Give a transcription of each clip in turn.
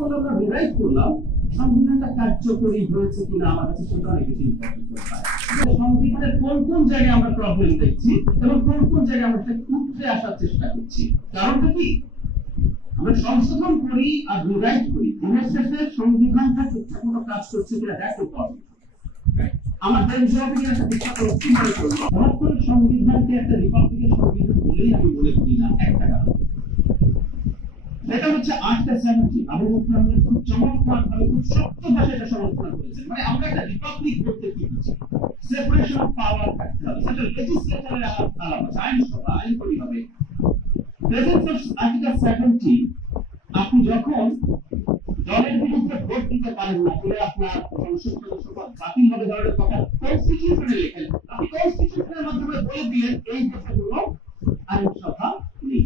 আমরা রিরাইট করলাম, সংবিধানটা কার্যকরী হয়েছে কিনা আমার কাছে সেটা অনেক বেশি ইম্পর্টেন্ট হয়। সংবিধানের কোন কোন জায়গায় আমরা প্রবলেম দেখছি এবং কোন কোন জায়গায় আমরা উঠে আসার চেষ্টা করছি, কারণটা কি? আমরা সংশোধন করি আর রিরাইট করি, দিনের শেষে সংবিধানটা ঠিকঠাক মতো কাজ করছে কিনা দ্যাটস ইম্পর্টেন্ট। আমার দেশব্যাপী একটা বিখ্যাত উক্তি মনে করলো, ভারতের সংবিধানকে একটা রিপাবলিকের সংবিধান বলেই আমি মনে করি না, একটা কারণ সেটা হচ্ছে আর্টিকেল 70। আবু বকর আহমেদ খুব চমৎকার ভাবে খুব শক্ত ভাষায় এটা সমর্থন করেছেন। মানে আমরা একটা রিপাবলিক করতে কি হচ্ছে, সেপারেশন অফ পাওয়ার থাকতে হবে, সেটা লেজিসলেটরের আলাদা আইনসভা আইন করি হবে। প্রেজেন্স অফ আর্টিকেল 70 আপনি যখন দলের বিরুদ্ধে ভোট দিতে পারেন না বলে আপনার সংসদ সদস্যপদ বাতিল হবে ধরনের কথা কনস্টিটিউশনে লেখেন, আপনি কনস্টিটিউশনের মাধ্যমে বলে দিলেন এই দেশে কোনো আইনসভা নেই।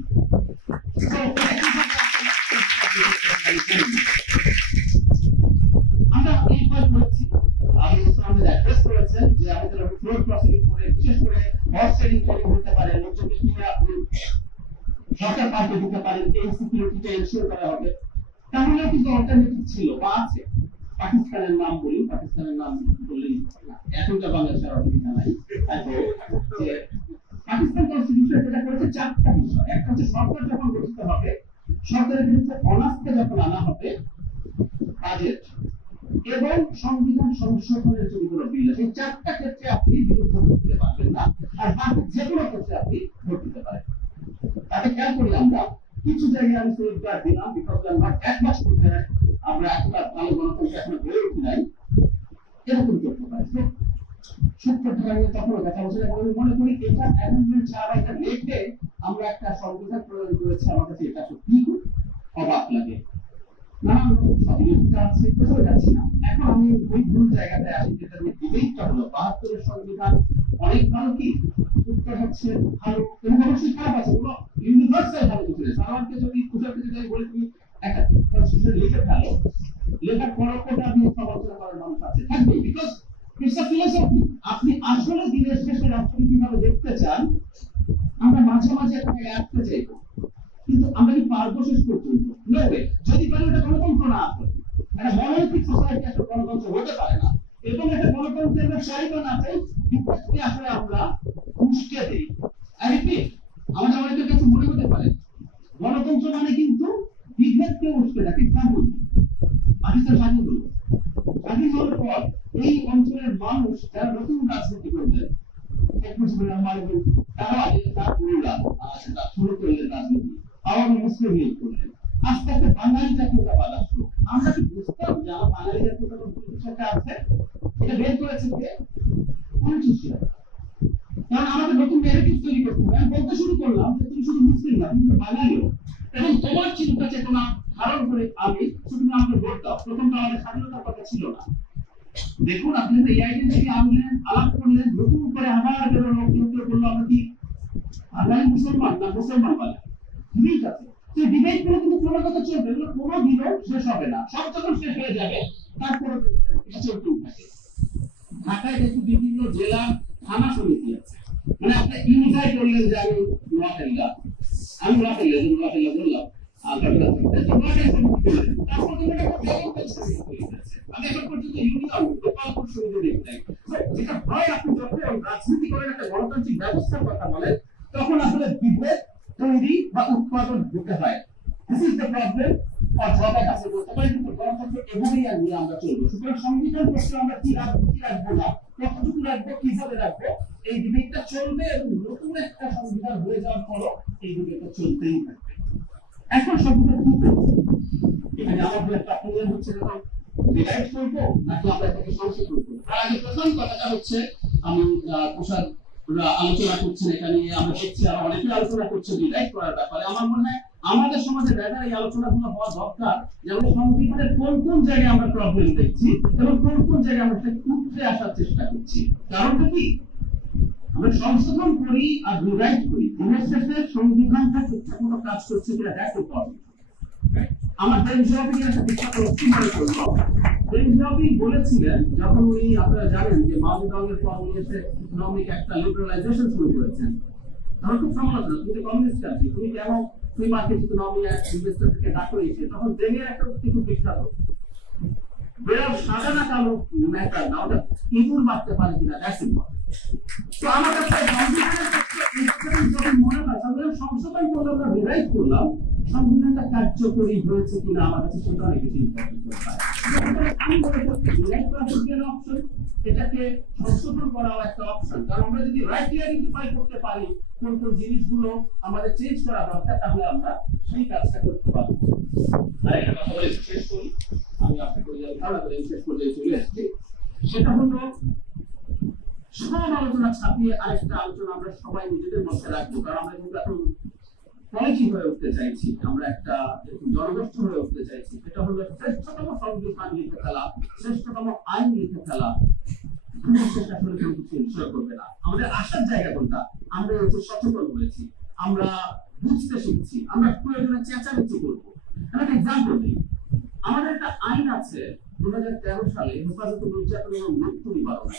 আমরা এই পয়েন্ট বলছি, আবু বকর আহমেদ অ্যাড্রেস করেছেন যে আমাদের ফ্লোর প্রসিডিং করে বিশেষ করে হর্স ট্রেডিং হতে পারে, লোকজনকে কিনে আপনি সরকার পাল্টে দিতে পারেন, এই সিকিউরিটিটা এনশিওর করা হবে। তাহলে কিন্তু অল্টারনেটিভ ছিল বা আছে। পাকিস্তানের নাম বলি, পাকিস্তানের নাম বললেই এখনকার বাংলাদেশের অসুবিধা নাই। পাকিস্তান কনস্টিটিউশন যেটা করেছে চারটা বিষয়, একটা হচ্ছে সরকার যখন গঠিত হবে, সরকারের বিরুদ্ধে অনাস্থা যখন আনা হবে, বাজেট এবং সংবিধান সংশোধনের জন্য কোনো বিল, এই চারটা ক্ষেত্রে আপনি বিরুদ্ধে ভোট দিতে পারবেন না, আর বাকি যে কোনো ক্ষেত্রে আপনি ভোট দিতে পারেন। তাতে খেয়াল করি আমরা কিছু জায়গায় আমি সেফগার্ড দিলাম, বিকজ আমরা এক মাস করতে আমরা একটা ভালো গণতন্ত্র এখনো গড়ে উঠি নাই, এরকম করতে পারি। সূত্র ধরে তখন কথা বলছে, আমি মনে করি এটা অ্যামেন্ডমেন্ট ছাড়া এটা লেখে আমরা একটা সংবিধান প্রয়োগ করেছি, আমার কাছে এটা সত্যি খুব অবাক লাগে। নানান রকম স্বাধীনতা আছে, কোথাও যাচ্ছি না। এখন আমি ওই ভুল জায়গাটায় আসি, যেটা নিয়ে ডিবেটটা হলো ৭২-এর সংবিধান অনেক ভালো কি উত্তর হচ্ছে ভালো এবং অবশ্যই খারাপ আছে, কোনো ইউনিভার্সাল ভালো কিছু নেই। সাধারণকে যদি কুশলকে যদি আমি বলি তুমি একটা কনস্টিটিউশন লিখে ফেলো, লেখার পর কোটা দিয়ে সমালোচনা করার মানুষ আছে, থাকবে, বিকজ ইটস আ ফিলোসফি। আপনি আসলে দিনের শেষে রাষ্ট্রকে কিভাবে দেখতে চান, আমরা মাঝে মাঝে একটা আটকে যাই, কিন্তু আমরা কি পারবো শেষ পর্যন্ত? No way. যদি পারি এটা গণতন্ত্র না আসলে একটা মনোনৈতিক সোসাইটি আসলে গণতন্ত্র হতে পারে না, এবং একটা গণতন্ত্রের চাইবা না চাই বিপক্ষে আসলে আমরা উস্কে দিই। আই রিপিট, আমাদের অনেকের কাছে মনে হতে পারে গণতন্ত্র মানে কিন্তু বিভেদকে উস্কে দেয়। এক্সাম্পল, পাকিস্তান স্বাধীন হলো, স্বাধীন হওয়ার পর এই অঞ্চলের মানুষ যারা নতুন রাজনীতি করবেন, তারা তার গুরুরা শুরু করলেন রাজনীতি, আওয়ামী মুসলিম লীগ করলেন, আস্তে আস্তে বাঙালি জাতীয়তাবাদ আসলো। আমরা কি বুঝতাম যে আমার বাঙালি জাতীয়তাবাদ একটা আছে? এটা বের করেছে কে? পলিটিশিয়ান। কারণ আমাদের নতুন ন্যারেটিভ তৈরি করতে হবে। আমি বলতে শুরু করলাম যে তুমি শুধু মুসলিম না, তুমি বাঙালিও, এবং তোমার চিন্তা চেতনা ধারণ করে আমি শুধু আমাকে ভোট দাও। প্রথমটা আমাদের স্বাধীনতার কথা ছিল না। দেখুন আপনি এই আইডেন্টিটি আনলেন, আলাপ করলেন, নতুন করে আবার বেরো লোক কেউ বললো আমরা কি বাঙালি মুসলমান না মুসলমান বাঙালি, ঠিক আছে। তো ডিবেট গুলো কিন্তু ক্রমাগত চলবে, এগুলো কোনো দিনও শেষ হবে না। সব যখন শেষ হয়ে যাবে তারপরে এটা চলতেই থাকে। ঢাকায় দেখুন বিভিন্ন জেলার থানা সমিতি আছে, মানে আপনি ইউনিফাই করলেন যে আমি নোয়াখালীরা, আমি নোয়াখালীরা বললাম যেটা হয়, আপনি যখন রাজনীতি করেন একটা গণতান্ত্রিক ব্যবস্থার কথা বলেন, তখন আসলে বিভেদ তৈরি বা উৎপাদন হতে হয়। দিস ইজ দ্য প্রবলেম আর ড্রব্যাক আছে বলতে পারি, কিন্তু গণতন্ত্র এভাবেই আর নিয়ে আমরা চলবো। সুতরাং সংবিধান প্রশ্নে আমরা কি রাখবো কি রাখবো না, কতটুকু রাখবো কিভাবে রাখবো, এই ডিবেটটা চলবে এবং নতুন একটা সংবিধান হয়ে যাওয়ার পরও এই ডিবেটটা চলতেই থাকবে। এখন সংবিধান কি করবো, এখানে আমাদের একটা অপনিয়ন হচ্ছে, যখন ডিবেট করবো নাকি আমরা এটাকে সংশোধন করবো। তার আগে প্রথম কথাটা হচ্ছে, আমি তুষার আলোচনা করছেন এটা নিয়ে, আমরা দেখছি আরো অনেকে আলোচনা করছে ডিবেট করার ব্যাপারে। আমার মনে হয় আমাদের সমাজে ব্যাপারে এই আলোচনাগুলো হওয়া দরকার, যে আমাদের সংবিধানের কোন কোন জায়গায় আমরা প্রবলেম দেখছি এবং কোন কোন জায়গায় আমরা উঠে আসার চেষ্টা করছি, কারণটা কি? আমরা সংশোধন করি আর রিরাইট করি, দিনের শেষে সংবিধানটা ঠিকঠাক মতো কাজ করছে কিনা দ্যাটস ইম্পর্টেন্ট। আমার দেশব্যাপী একটা বিখ্যাত উক্তি মনে করলো, দেশব্যাপী বলেছিলেন যখন উনি, আপনারা জানেন যে মাওলানা ফর্মুলেশন ইকোনমিক একটা লিবারালাইজেশন শুরু করেছেন, তখন খুব সমালোচনা, তুমি তো কমিউনিস্ট কান্ট্রি, তুমি কেন ফ্রি মার্কেট ইকোনমি ইনভেস্টর থেকে ডাক করেছে। তখন দেনের একটা উক্তি খুব বিখ্যাত, বেড়াল সাদা না কালো ম্যাটার না, ওটা ইঁদুর বাঁচতে পারে কিনা দ্যাটস ইম্পর্টেন্ট। তো আমার কাছে যখন মনে হয় সংশোধন করলে আমরা রিভাইজ করলাম, সংবিধানটা কার্যকরী হয়েছে কিনা আমার কাছে সেটা অনেক বেশি ইম্পর্টেন্ট হয়। আমি মনে করছি রিভাইজ করা অপশন, এটাকে সংশোধন করাও একটা অপশন, কারণ আমরা যদি রাইটলি আইডেন্টিফাই করতে পারি কোন কোন জিনিসগুলো আমাদের চেঞ্জ করা দরকার, তাহলে আমরা সেই কাজটা করতে পারবো। আর একটা কথা বলে শেষ করি, আমি আপনাকে ধারণা করে শেষ পর্যায়ে চলে আসছি। সেটা হলো সব আলোচনা ছাপিয়ে আরেকটা আলোচনা আমরা সবাই নিজেদের মধ্যে রাখবো, কারণ আমরা কিন্তু এখন পলিটি হয়ে উঠতে চাইছি, আমরা একটা জনগোষ্ঠী হয়ে উঠতে চাইছি। এটা হলো শ্রেষ্ঠতম সংবিধান লিখে ফেলা, শ্রেষ্ঠতম আইন লিখে ফেলা, সেটা আসলে কেউ কিছু ইনশিওর করবে না। আমাদের আসার জায়গা কোনটা, আমরা হচ্ছে সচেতন হয়েছি, আমরা বুঝতে শিখছি, আমরা প্রয়োজনে চেঁচামেচি করবো। আমি একটা এক্সাম্পল দিই, আমাদের একটা আইন আছে 2013 সালে, হেফাজতে নির্যাতন এবং মৃত্যু নিবারণ।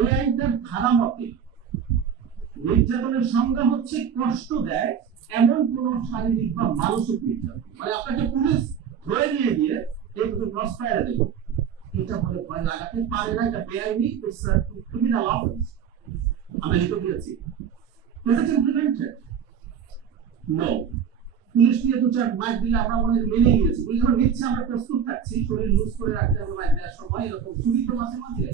এই আইনটার ধারা মতে নির্যাতনের সংজ্ঞা হচ্ছে কষ্ট দেয় এমন কোন শারীরিক বা মানসিক নির্যাতন, মানে আপনাকে পুলিশ ধরে নিয়ে গিয়ে এই তুমি ক্রস ফায়ারে দেবে, এটা বলে ভয় লাগাতে পারে না, এটা বেআইনি, ইটস আ ক্রিমিনাল অফেন্স। আমরা লিখে দিয়েছি, is it implemented? No. Police নিয়ে দু চার মাইক দিলে আমরা মনে মেনে নিয়েছি, পুলিশ যখন নিচ্ছে আমরা প্রস্তুত থাকছি, শরীর লুজ করে রাখতে হবে মাইক দেওয়ার সময়, এরকম চুরি তো মাঝে মাঝে